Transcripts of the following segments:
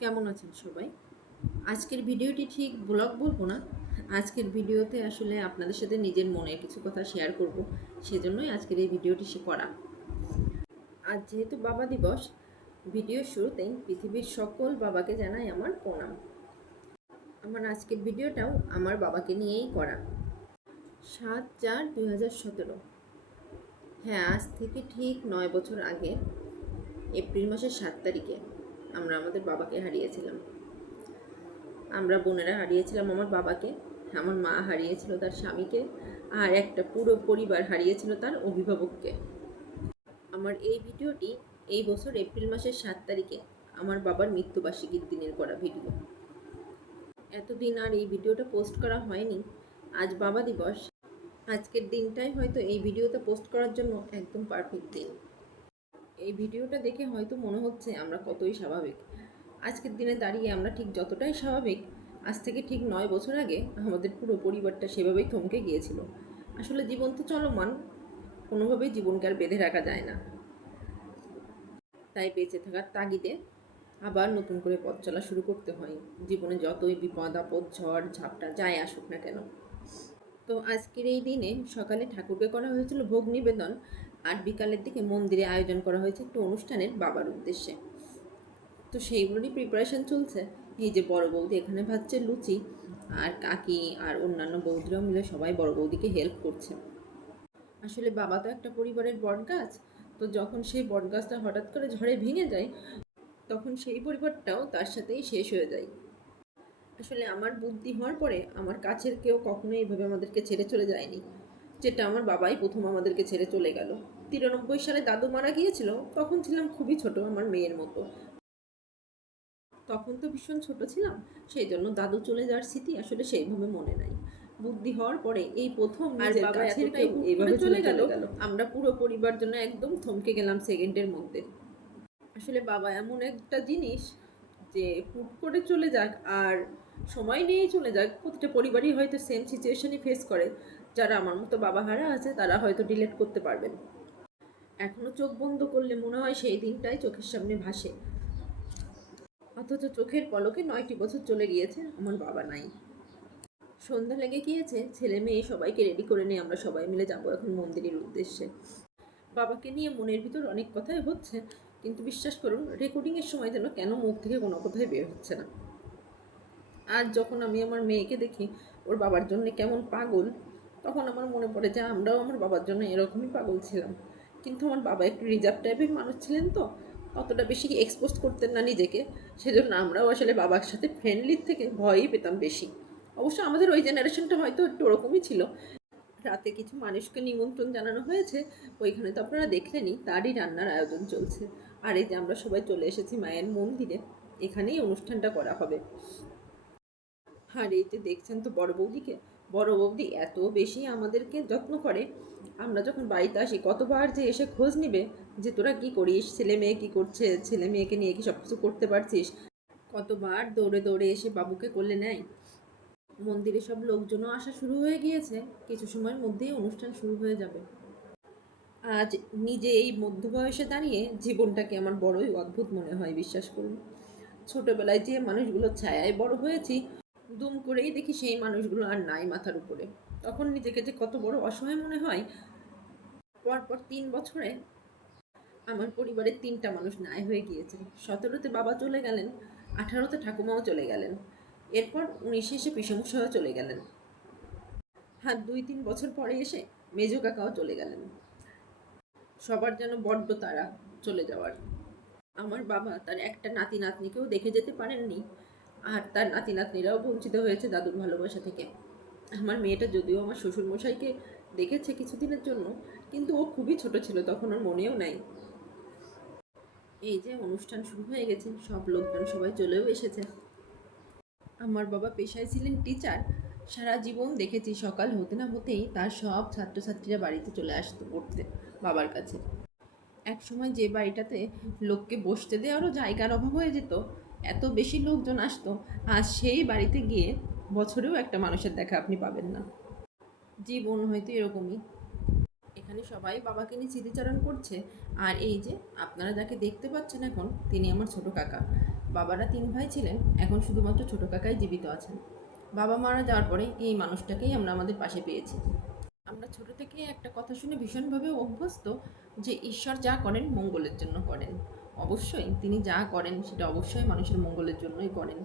কেমন আছেন সবাই? আজকের ভিডিওটি ঠিক ব্লগ বলব না। আজকের ভিডিওতে আসলে আপনাদের সাথে নিজের মনের কিছু কথা শেয়ার করব। সেজন্যই আজকের এই ভিডিওটি সে করা। আজ যেহেতু বাবা দিবস ভিডিওর শুরুতেই পৃথিবীর সকল বাবাকে জানাই আমার প্রণাম। আমার আজকের ভিডিওটাও আমার বাবাকে নিয়েই করা। সাত চার দুই হাজার সতেরো। হ্যাঁ আজ থেকে ঠিক নয় বছর আগে, এপ্রিল মাসের সাত তারিখে। আমরা আমাদের বাবাকে হারিয়েছিলাম। আমরা বোনেরা হারিয়েছিলাম আমার বাবাকে, আমার মা হারিয়েছিল তার স্বামীকে, আর একটা পুরো পরিবার হারিয়েছিল তার অভিভাবককে। আমার এই ভিডিওটি এই বছর এপ্রিল মাসের সাত তারিখে আমার বাবার মৃত্যুবার্ষিকীর দিনের করা ভিডিও। এতদিন আর এই ভিডিওটা পোস্ট করা হয়নি, আজ বাবা দিবস। আজকের দিনটাই হয়তো এই ভিডিওটা পোস্ট করার জন্য একদম পারফেক্ট দিন। এই ভিডিওটা দেখে হয়তো মনে হচ্ছে আমরা কতই স্বাভাবিক। আজকের দিনে দাঁড়িয়ে আমরা ঠিক যতটাই স্বাভাবিক, আজ থেকে ঠিক নয় বছর আগে আমাদের পুরো পরিবারটা সেভাবেই থমকে গিয়েছিল। আসলে জীবন তো চলমান, কোনোভাবেই জীবনকে আর বেঁধে রাখা যায় না। তাই বেঁচে থাকার তাগিদে আবার নতুন করে পথ চলা শুরু করতে হয়। জীবনে যতই বিপদ, আপদ, ঝড়, ঝাপটা যাই আসুক না কেন। তো আজকের এই দিনে সকালে ঠাকুরকে করা হয়েছিল ভোগ নিবেদন। আর বিকালের দিকে মন্দিরে আয়োজন করা হয়েছে একটু অনুষ্ঠানের বাবার উদ্দেশ্যে। তো সেইগুলোরই প্রিপারেশন চলছে। এই যে বড় বৌদি এখানে ভাজছে লুচি, আর কাকি আর অন্যান্য বৌদিরাও মিলে সবাই বড় বৌদিকে হেল্প করছে। আসলে বাবা তো একটা পরিবারের বট গাছ তো যখন সেই বট গাছটা হঠাৎ করে ঝড়ে ভেঙে যায়, তখন সেই পরিবারটাও তার সাথেই শেষ হয়ে যায়। আসলে আমার বুদ্ধি হওয়ার পরে আমার কাছের কেউ কখনোই এইভাবে আমাদেরকে ছেড়ে চলে যায়নি। যেটা আমার বাবাই প্রথম আমাদেরকে ছেড়ে চলে গেল। তিরানব্বই সালে দাদু মারা গিয়েছিল তখন ছিলাম খুবই ছোট আমার মেয়ের মতো। তখন তো ভীষণ ছোট ছিলাম সেই জন্য দাদু চলে যাওয়ার স্মৃতি আসলে সেইভাবে মনে নাই। বুদ্ধি হওয়ার পরে এই প্রথম আর বাবা এইভাবে চলে গেল। আমরা পুরো পরিবার জন্য একদম থমকে গেলাম সেকেন্ডের মধ্যে। আসলে বাবা এমন একটা জিনিস যে হুট করে চলে যাক আর সময় নিয়েই চলে যাক প্রতিটা পরিবারই হয়তো সেম সিচুয়েশনই ফেস করে। যারা আমার মতো বাবা হারা আছে, তারা হয়তো ডিলেট করতে পারবেন। এখনও চোখ বন্ধ করলে মনে হয় সেই দিনটাই চোখের সামনে ভাসে। অথচ চোখের পলকে নয়টি বছর চলে গিয়েছে, আমার বাবা নাই। সন্ধ্যা লেগে গিয়েছে, ছেলে মেয়ে সবাইকে রেডি করে নিয়ে আমরা সবাই মিলে যাব এখন মন্দিরের উদ্দেশ্যে। বাবাকে নিয়ে মনের ভিতর অনেক কথাই হচ্ছে, কিন্তু বিশ্বাস করুন রেকর্ডিংয়ের সময় যেন কেন মুখ থেকে কোনো কথাই বের হচ্ছে না। আর যখন আমি আমার মেয়েকে দেখি, ওর বাবার জন্য কেমন পাগল তখন আমার মনে পড়ে যে আমরাও আমার বাবার জন্য এরকমই পাগল ছিলাম। কিন্তু আমার বাবা একটু রিজার্ভ টাইপের মানুষ ছিলেন তো, অতটা বেশি এক্সপোজ করতেন না নিজেকে। সেজন্য আমরাও আসলে বাবার সাথে ফ্রেন্ডলির থেকে ভয়ই পেতাম বেশি। অবশ্য আমাদের ওই জেনারেশনটা হয়তো একটু ওরকমই ছিল। রাতে কিছু মানুষকে নিমন্ত্রণ জানানো হয়েছে, ওইখানে তো আপনারা দেখলেনই তারই রান্নার আয়োজন চলছে। আর এই যে আমরা সবাই চলে এসেছি মায়ের মন্দিরে, এখানেই অনুষ্ঠানটা করা হবে। আর এই যে দেখছেন তো বড় বৌদিকে বড় বৌদি এত বেশি আমাদেরকে যত্ন করে। আমরা যখন বাড়িতে আসি, কতবার যে এসে খোঁজ নিবে যে তোরা কি করিস, ছেলে মেয়ে কি করছে, ছেলে মেয়েকে নিয়ে কি সব কিছু করতে পারছিস? কতবার দৌড়ে দৌড়ে এসে বাবুকে করলে নেয়। মন্দিরে সব লোকজনও আসা শুরু হয়ে গিয়েছে, কিছু সময়ের মধ্যেই অনুষ্ঠান শুরু হয়ে যাবে। আজ নিজে এই মধ্য বয়সে দাঁড়িয়ে জীবনটাকে আমার বড়ই অদ্ভুত মনে হয়, বিশ্বাস করুন। ছোটবেলায় যে মানুষগুলো ছায়ায় বড় হয়েছি দুম করেই দেখি সেই মানুষগুলো আর নাই মাথার উপরে। তখন নিজেকে যে কত বড় অসহায় মনে হয় পরপর তিন বছরে আমার পরিবারের তিনটা মানুষ নাই হয়ে গিয়েছে। সতেরোতে বাবা চলে গেলেন, আঠারোতে ঠাকুমাও চলে গেলেন। এরপর উনিশে এসে পিসমশাও চলে গেলেন। হাত দুই তিন বছর পরে এসে মেজো কাকাও চলে গেলেন। সবার যেন বড্ড তারা চলে যাওয়ার। আমার বাবা তার একটা নাতি নাতনিকেও দেখে যেতে পারেননি। আর তার নাতি নাতনিরাও বঞ্চিত হয়েছে দাদুর ভালোবাসা থেকে। আমার মেয়েটা যদিও আমার শ্বশুরমশাইকে দেখেছে কিছুদিনের জন্য, কিন্তু ও খুবই ছোট ছিল, তখন ওর মনেও নাই। এই যে অনুষ্ঠান শুরু হয়ে গেছে, সব লোকজন সবাই চলেও এসেছে। আমার বাবা পেশায় ছিলেন টিচার। সারা জীবন দেখেছি, সকাল হতে না হতেই তার সব ছাত্রছাত্রীরা বাড়িতে চলে আসতো পড়তে বাবার কাছে। এক সময় যে বাড়িটাতে লোককে বসতে দেওয়ারও জায়গার অভাব হয়ে যেত এত বেশি লোকজন আসতো আর সেই বাড়িতে গিয়ে বছরেও একটা মানুষের দেখা আপনি পাবেন না। জীবন হয়তো এরকমই। এখানে সবাই বাবাকে নিয়ে স্মৃতিচারণ করছে, আর এই যে আপনারা যাকে দেখতে পাচ্ছেন এখন, তিনি আমার ছোট কাকা। বাবারা তিন ভাই ছিলেন, এখন শুধুমাত্র ছোট কাকাই জীবিত আছেন। বাবা মারা যাওয়ার পরে এই মানুষটাকেই আমরা আমাদের পাশে পেয়েছি। আমরা ছোট থেকে একটা কথা শুনে ভীষণভাবে অভ্যস্ত যে ঈশ্বর যা করেন, মঙ্গলের জন্য করেন। অবশ্যই, তিনি যা করেন সেটা অবশ্যই মানুষের মঙ্গলের জন্যই করেন।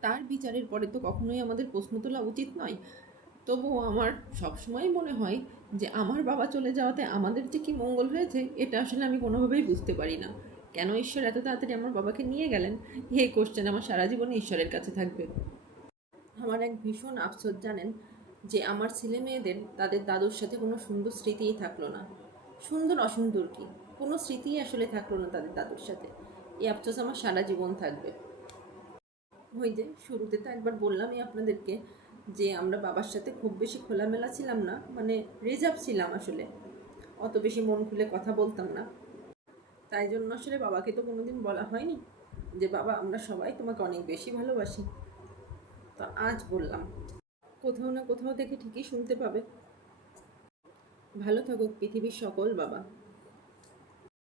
তার বিচারের পরে তো কখনোই আমাদের প্রশ্ন তোলা উচিত নয়। তবুও আমার সবসময় মনে হয় যে, আমার বাবা চলে যাওয়াতে আমাদের যে কি মঙ্গল হয়েছে, এটা আসলে আমি কোনোভাবেই বুঝতে পারি না। কেন ঈশ্বর এত তাড়াতাড়ি আমার বাবাকে নিয়ে গেলেন? এই কোশ্চেন আমার সারা জীবনে ঈশ্বরের কাছে থাকবে। আমার এক ভীষণ আফসোস, জানেন? যে, আমার ছেলে মেয়েদের, তাদের দাদুর সাথে কোনো সুন্দর স্মৃতিই থাকল না। সুন্দর, অসুন্দর কি? কোনো স্মৃতিই আসলে থাকল না তাদের দাদুর সাথে। এই আফসোস আমার সারা জীবন থাকবে। ওই যে শুরুতে তো একবার বললামই আপনাদেরকে যে আমরা বাবার সাথে খুব বেশি খোলামেলা ছিলাম না মানে রিজার্ভ ছিলাম আসলে। অত বেশি মন খুলে কথা বলতাম না। তাই জন্য আসলে বাবাকে তো কোনোদিন বলা হয়নি যে, বাবা, আমরা সবাই তোমাকে অনেক বেশি ভালোবাসি। তো আজ বললাম, কোথাও না কোথাও থেকে ঠিকই শুনতে পাবে। ভালো থাকুক পৃথিবীর সকল বাবা।